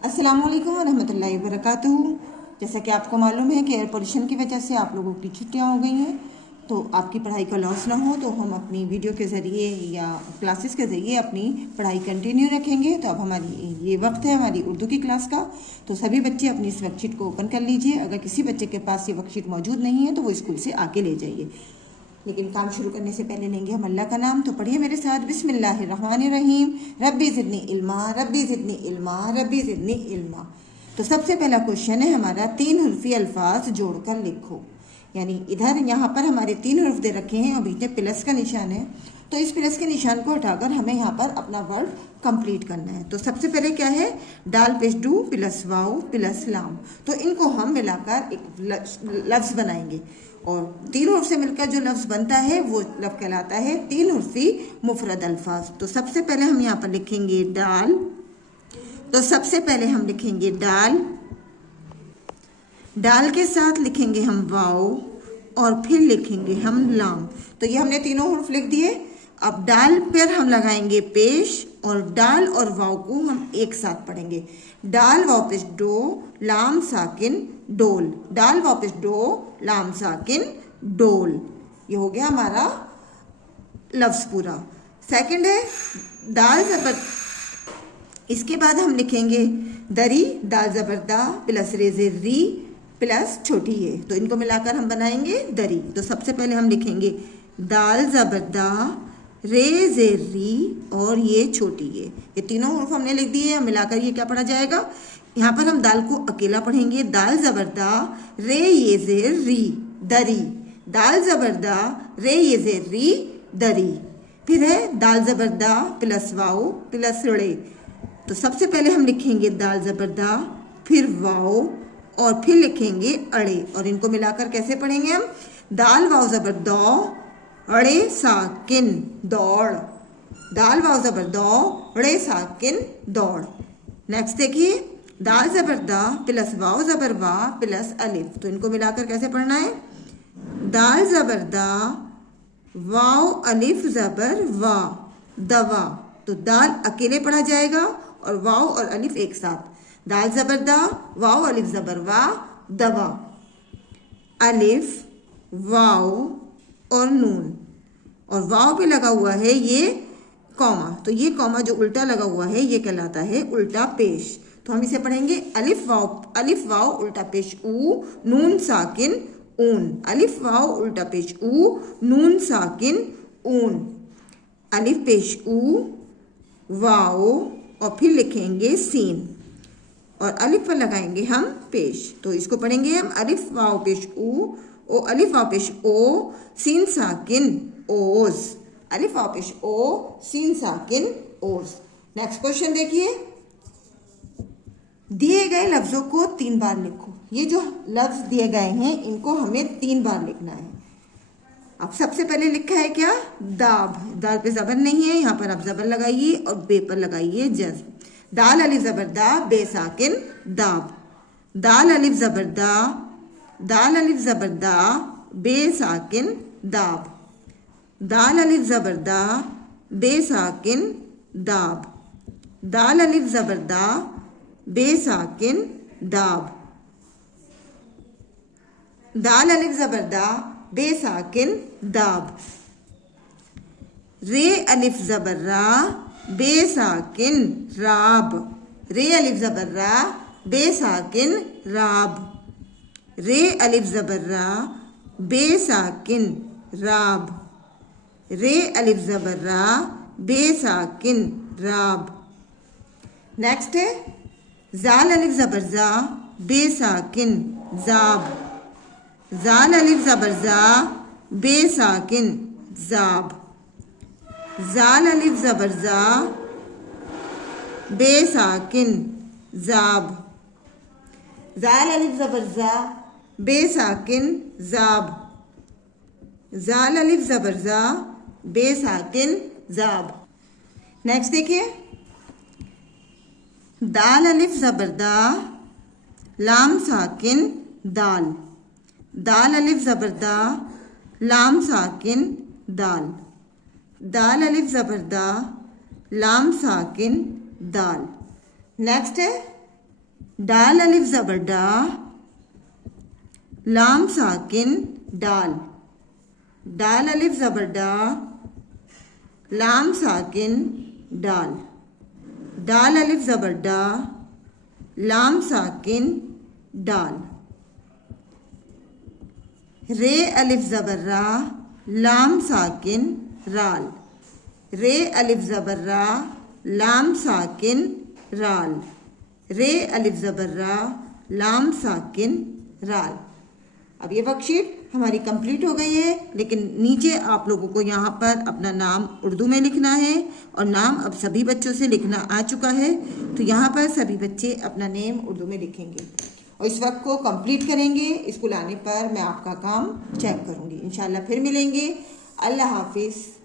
अस्सलाम वालेकुम वरहमतुल्लाहि वबरकातुहू। जैसा कि आपको मालूम है कि एयर पोल्यूशन की वजह से आप लोगों की छुट्टियां हो गई हैं, तो आपकी पढ़ाई का लॉस ना हो तो हम अपनी वीडियो के ज़रिए या क्लासेस के ज़रिए अपनी पढ़ाई कंटिन्यू रखेंगे। तो अब हमारी ये वक्त है हमारी उर्दू की क्लास का। तो सभी बच्चे अपनी इस वर्कशीट को ओपन कर लीजिए। अगर किसी बच्चे के पास ये वर्कशीट मौजूद नहीं है तो वो स्कूल से आके ले जाइए। लेकिन काम शुरू करने से पहले लेंगे हम अल्लाह का नाम। तो पढ़िए मेरे साथ, बिस्मिल्लाहिर्रहमानिर्रहीम। रब्बी ज़िदनी इल्मा, रब्बी ज़िदनी इल्मा, रब्बी ज़िदनी इल्मा। तो सबसे पहला क्वेश्चन है हमारा, 3 हर्फी अल्फाज जोड़कर लिखो। यानी इधर यहाँ पर हमारे 3 हर्फ दे रखे हैं और बीच में प्लस का निशान है। तो इस प्लस के निशान को हटाकर हमें यहाँ पर अपना वर्ड कंप्लीट करना है। तो सबसे पहले क्या है, डाल पेश डू प्लस वाओ प्लस लाम। तो इनको हम मिलाकर एक लफ्ज़ बनाएंगे और 3 हर्फ से मिलकर जो लफ्ज़ बनता है वो लफ्ज़ कहलाता है 3 हर्फी मुफरद अल्फाज। तो सबसे पहले हम यहाँ पर लिखेंगे डाल। तो सबसे पहले हम लिखेंगे डाल, डाल के साथ लिखेंगे हम वाओ और फिर लिखेंगे हम लाम। तो ये हमने तीनों हर्फ लिख दिए। अब डाल पर हम लगाएंगे पेश और डाल और वाव को हम एक साथ पढ़ेंगे। डाल वाव पेश डो, लाम साकिन डोल। डाल वाव पेश डो, लाम साकिन डोल। ये हो गया हमारा लफ्ज़ पूरा। सेकंड है दाल ज़बर। इसके बाद हम लिखेंगे दरी, दाल ज़बर दा प्लस रेज़े री प्लस छोटी है। तो इनको मिलाकर हम बनाएंगे दरी। तो सबसे पहले हम लिखेंगे दाल ज़बर दा, रे जे री और ये छोटी है। ये तीनों हर्फ हमने लिख दिए। हम मिलाकर ये क्या पढ़ा जाएगा, यहाँ पर हम दाल को अकेला पढ़ेंगे। दाल ज़बरदा, रे ये जे री दरी। दाल ज़बरदा, रे ये जे री दरी। फिर है दाल ज़बरदा प्लस वाओ प्लस रे। तो सबसे पहले हम लिखेंगे दाल ज़बरदा, फिर वाओ और फिर लिखेंगे अड़े। और इनको मिलाकर कैसे पढ़ेंगे हम, दाल वाओ ज़बर दौ, अड़े साकिन दौड़। दाल वाव ज़बर दौ, अड़े साकिन दौड़। नेक्स्ट देखिए, दाल ज़बर दा प्लस वाव ज़बर वा प्लस अलिफ। तो इनको मिलाकर कैसे पढ़ना है, दाल ज़बर दा, वाव अलिफ ज़बर वा दवा। तो दाल अकेले पढ़ा जाएगा और वाव और अलिफ एक साथ। दाल ज़बर दा, वाव अलिफ ज़बर वा दवा। अलिफ, वाव और नून, और वाव पे लगा हुआ है ये कॉमा। तो ये कॉमा जो उल्टा लगा हुआ है ये कहलाता है उल्टा पेश। तो हम इसे पढ़ेंगे अलिफ वाव उल्टा पेश ऊ, नून साकिन ऊन। अलिफ वाव उल्टा पेश ऊ, नून साकिन ऊन। अलिफ पेश ऊ, वाव और फिर लिखेंगे सीन और अलिफ पर लगाएंगे हम पेश। तो इसको पढ़ेंगे हम अलिफ वाव पेश ऊ, ओ अलिफ वाव पेश ओ, सीन साकिन ओज। अलिफ वाव पेश ओ, सीन साकिन ओज। नेक्स्ट क्वेश्चन देखिए, दिए गए लफ्जों को 3 बार लिखो। ये जो लफ्ज दिए गए हैं इनको हमें 3 बार लिखना है। अब सबसे पहले लिखा है क्या, दाब। दाल पे जबर नहीं है, यहाँ पर आप जबर लगाइए और बे पर लगाइए जज्म। दाल अलिफ जबर दा, बे साकिन दाब। दाल अलिफ जबर दा, दाल अलिफ ज़बर दा, बे साकिन दाब। दाल अलिफ ज़बर दा, बे साकिन दाब। दाल अलिफ ज़बर दा, बे साकिन दाब। दाल अलिफ ज़बर दा, बे साकिन दाब। रे अलिफ ज़बर रा, बे साकिन राब। रे अलिफ ज़बर रा, बे साकिन राब। रे अलिफ ज़बर रा, बे साकिन राब। रे अलिफ ज़बर रा, बे साकिन राब। नेक्स्ट है जाल अलिफ ज़बर ज़ा, बे साकिन जाब। जाल अलिफ ज़बर ज़ा, बे साकिन जाब। जाल अलिफ ज़बर ज़ा, बे साकिन जाब। जाल अलिफ ज़बर ज़ा, बे साकिन जाब। जाल अलिफ ज़बर ज़ा, बे साकिन जाब। नेक्स्ट देखिए, दाल अलिफ ज़बर दा, लाम साकिन दाल। दाल अलिफ ज़बर दा, लाम साकिन दाल। दाल अलिफ ज़बर दा, लाम साकिन दाल। नेक्स्ट है दाल अलिफ ज़बर डा, लाम साकिन डाल, दाल अलिफ ज़बर डा, लाम साकिन डाल, दाल अलिफ ज़बर डा, लाम साकिन डाल, रे अलिफ ज़बर रा, लाम साकिन राल, रे अलिफ ज़बर रा, लाम साकिन राल, रे अलिफ ज़बर रा, लाम साकिन राल। अब ये वर्कशीट हमारी कंप्लीट हो गई है, लेकिन नीचे आप लोगों को यहाँ पर अपना नाम उर्दू में लिखना है और नाम अब सभी बच्चों से लिखना आ चुका है। तो यहाँ पर सभी बच्चे अपना नेम उर्दू में लिखेंगे और इस वर्क को कंप्लीट करेंगे। स्कूल आने पर मैं आपका काम चेक करूँगी। इंशाल्लाह फिर मिलेंगे। अल्लाह हाफिज़।